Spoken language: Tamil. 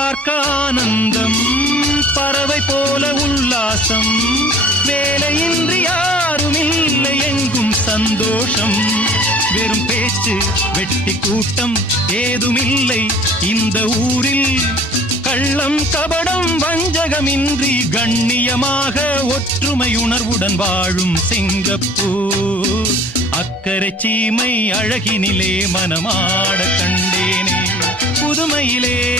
பார்க்கானந்தம் பறவை போல உல்லாசம் வேலையின்றி யாரும் இல்லை எங்கும் சந்தோஷம். வெறும் பேச்சு வெட்டி கூட்டம் ஏதுமில்லை. இந்த ஊரில் கள்ளம் கபடம் வஞ்சகமின்றி கண்ணியமாக ஒற்றுமை உணர்வுடன் வாழும் சிங்கப்பூர். அக்கறை சீமை அழகினிலே மனமாட கண்டேனே. புதுமையிலே